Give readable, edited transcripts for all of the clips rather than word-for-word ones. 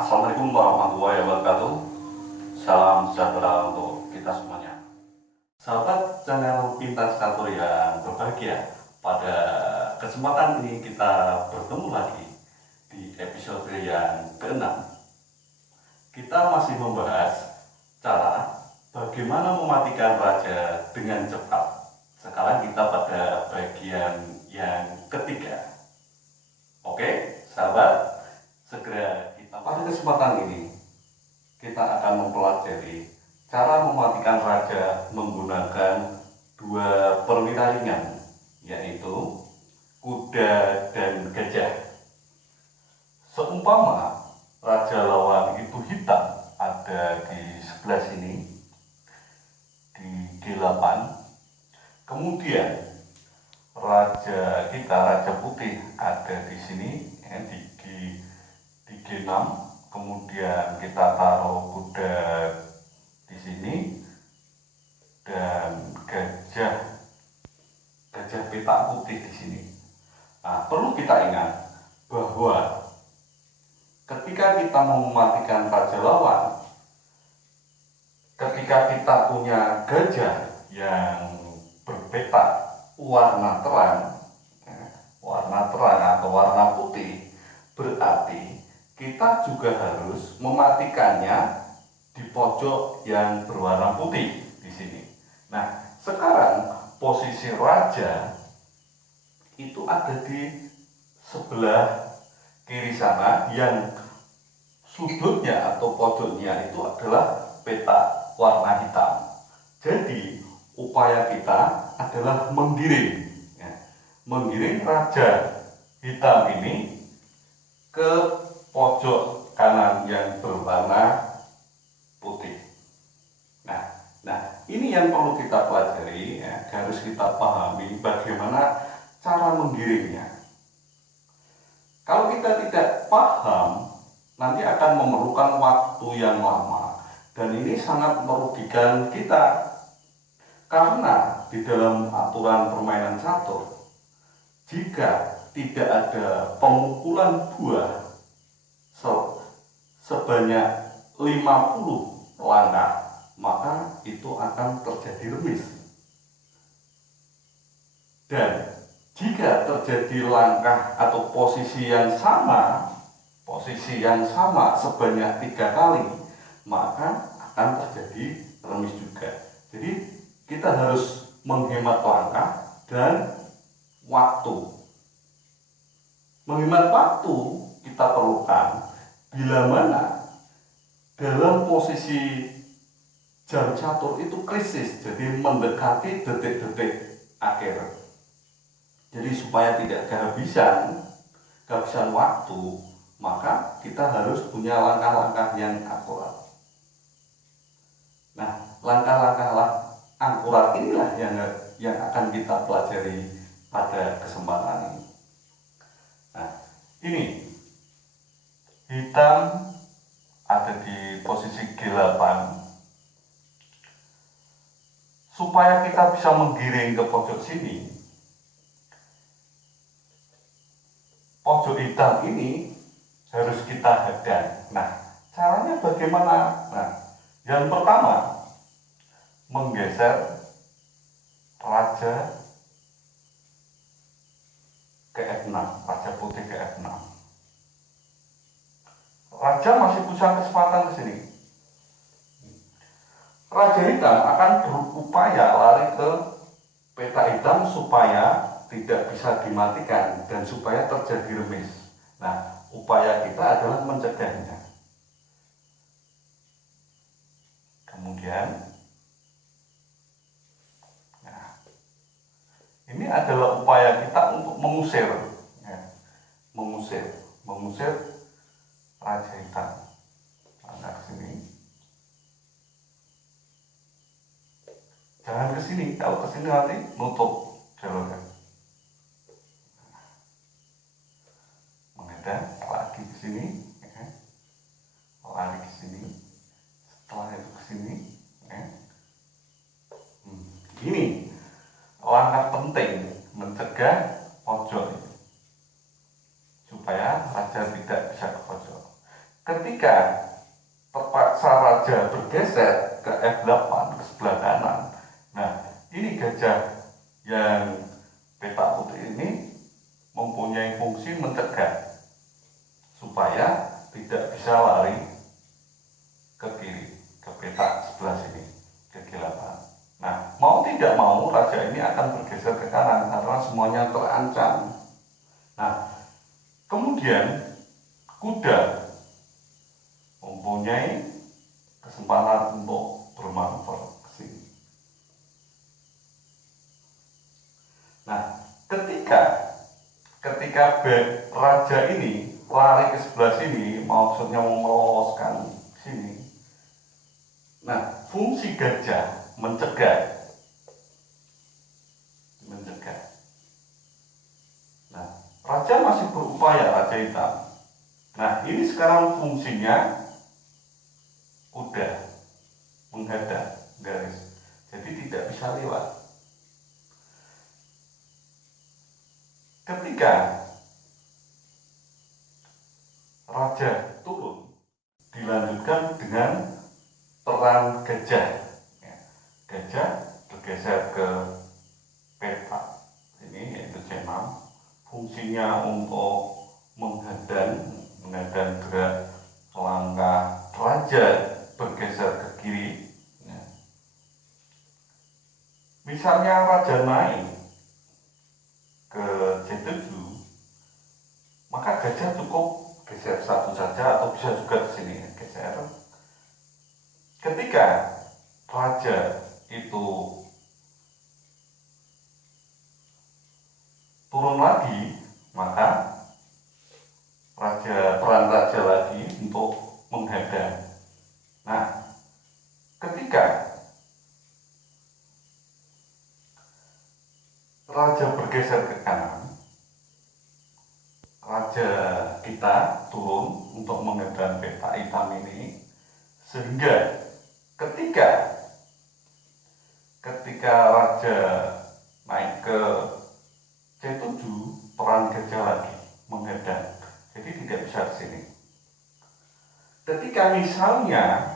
Assalamualaikum warahmatullahi wabarakatuh. Salam sejahtera untuk kita semuanya. Sahabat channel Pintar Catur yang berbahagia, pada kesempatan ini kita bertemu lagi di episode yang ke-6. Kita masih membahas cara bagaimana mematikan raja dengan cepat. Sekarang kita pada bagian yang ketiga. Oke, sahabat, segera pada kesempatan ini kita akan mempelajari cara mematikan raja menggunakan dua perwira ringan, yaitu kuda dan gajah. Seumpama raja lawan itu hitam, ada di sebelah sini di G8, kemudian raja kita, raja putih, ada di sini di G6, kemudian kita taruh kuda di sini dan gajah petak putih di sini. Nah, perlu kita ingat bahwa ketika kita mematikan raja lawan, ketika kita punya gajah yang berpetak warna terang atau warna putih, berarti kita juga harus mematikannya di pojok yang berwarna putih di sini. Nah, sekarang posisi raja itu ada di sebelah kiri sana, yang sudutnya atau pojoknya itu adalah petak warna hitam. Jadi upaya kita adalah menggiring raja hitam ini ke pojok kanan yang berwarna putih. Nah, ini yang perlu kita pelajari, harus kita pahami bagaimana cara menggiringnya. Kalau kita tidak paham, nanti akan memerlukan waktu yang lama, dan ini sangat merugikan kita. Karena di dalam aturan permainan catur, jika tidak ada pemukulan buah sebanyak 50 langkah, maka itu akan terjadi remis. Dan jika terjadi langkah atau posisi yang sama sebanyak 3 kali, maka akan terjadi remis juga. Jadi kita harus menghemat langkah dan waktu. Menghemat waktu kita perlukan bila mana dalam posisi jam catur itu krisis, jadi mendekati detik-detik akhir. Jadi supaya tidak kehabisan waktu, maka kita harus punya langkah-langkah yang akurat. Nah, langkah-langkah akurat inilah yang akan kita pelajari pada kesempatan ini. Nah, ini hitam ada di posisi G8. Supaya kita bisa menggiring ke pojok sini, pojok hitam ini harus kita hadang. Nah, caranya bagaimana? Nah, yang pertama, menggeser raja ke F6, raja putih ke F6. Raja masih punya kesempatan ke sini. Raja hitam akan berupaya lari ke peta hitam supaya tidak bisa dimatikan dan supaya terjadi remis. Nah, upaya kita adalah mencegahnya. Kemudian, nah, ini adalah upaya kita untuk mengusir raja hitam. Nah, ke sini. Jangan ke sini, kalau ke sini nanti nutup jalurnya. Menghadang lagi ke sini, lari ke sini, setelah itu ke sini. Ini langkah penting mencegah pojok ini supaya raja tidak bisa ke pojok. Ketika ketika terpaksa raja bergeser ke F8 ke sebelah kanan, nah ini gajah yang petak putih ini mempunyai fungsi mencegah supaya tidak bisa lari ke kiri, ke petak sebelah sini, ke G8. Nah, mau tidak mau raja ini akan bergeser ke kanan karena semuanya terancam. Nah, kemudian kuda mempunyai kesempatan untuk bermanuver ke sini. Nah, ketika raja ini lari ke sebelah sini, maksudnya meloloskan sini. Nah, fungsi gajah mencegah. Nah, raja masih berupaya, raja hitam. Nah, ini sekarang fungsinya kuda menghadang garis, jadi tidak bisa lewat. Ketika raja turun, dilanjutkan dengan peran gajah. Gajah bergeser ke petak ini, yaitu C6. Fungsinya untuk menghadang gerak langkah raja bergeser ke kiri. Misalnya raja naik ke C7, maka gajah cukup geser satu saja, atau bisa juga ke sini geser. Ketika raja itu turun lagi, maka peran raja lagi untuk menghadang. Nah, ketika raja bergeser ke kanan, raja kita turun untuk menghadang petak hitam ini, sehingga ketika raja naik ke C7, peran gajah lagi menghadang, jadi tidak bisa ke sini. Ketika misalnya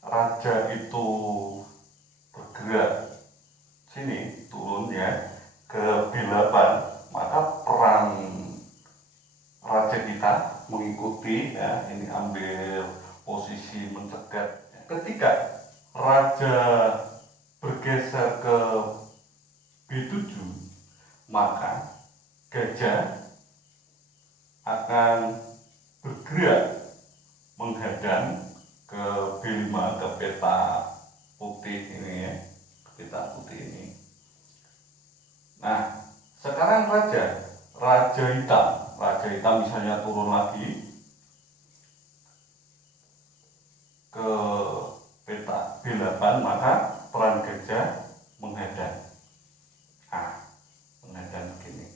raja itu bergerak sini, turun ya ke B8, maka peran raja kita mengikuti ya, ini ambil posisi mencegat. Ketika raja bergeser ke B7, maka gajah akan bergerak menghadang ke B5, ke petak putih ini ya, ke petak putih ini. Nah, sekarang raja hitam misalnya turun lagi ke petak B8, maka peran gajah menghadang. Menghadang begini.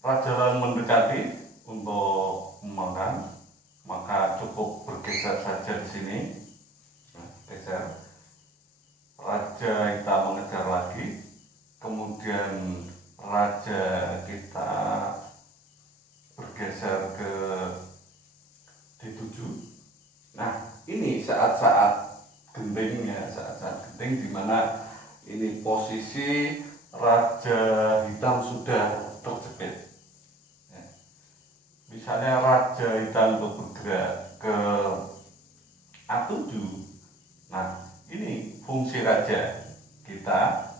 Raja lain mendekati untuk memakan, maka cukup bergeser saja di sini. Geser. Raja hitam mengejar lagi, kemudian raja kita bergeser ke D7. Nah, ini saat-saat gentingnya, saat-saat genting di mana ini posisi raja hitam sudah terjepit. Misalnya raja hitam itu bergerak ke A7. Nah, ini fungsi raja kita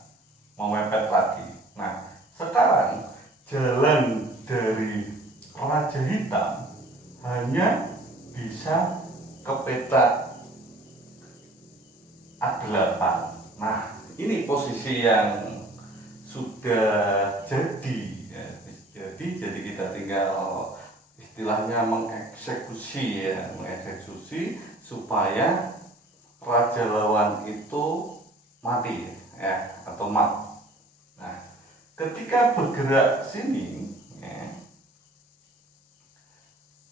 memepet lagi. Nah, sekarang jalan dari raja hitam hanya bisa ke petak A8. Nah, ini posisi yang sudah jadi ya. Jadi kita tinggal istilahnya mengeksekusi supaya raja lawan itu mati ya, atau mat. Nah, ketika bergerak sini ya,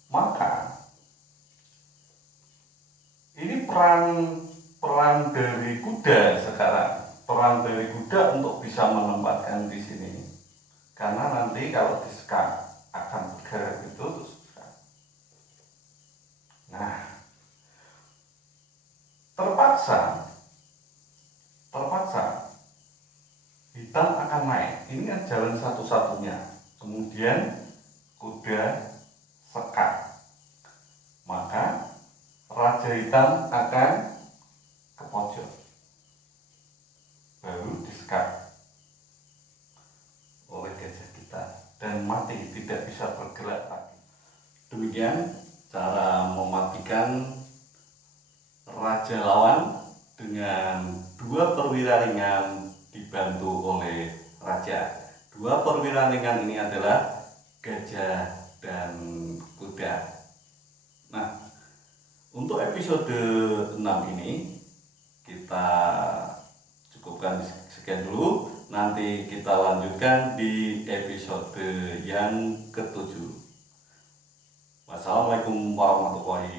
maka ini peran dari kuda sekarang, peran dari kuda untuk bisa menempatkan di sini, karena nanti kalau disekat akan bergerak itu terus kemudian kuda sekat, maka Raja Hitam akan ke pojok, baru disekat oleh gajah kita dan mati, tidak bisa bergerak lagi. Demikian cara mematikan raja lawan dengan 2 perwira ringan dibantu oleh raja. 2 perwira ringan ini adalah gajah dan kuda. Nah, untuk episode 6 ini kita cukupkan sekian dulu. Nanti kita lanjutkan di episode yang ke-7. Wassalamualaikum warahmatullahi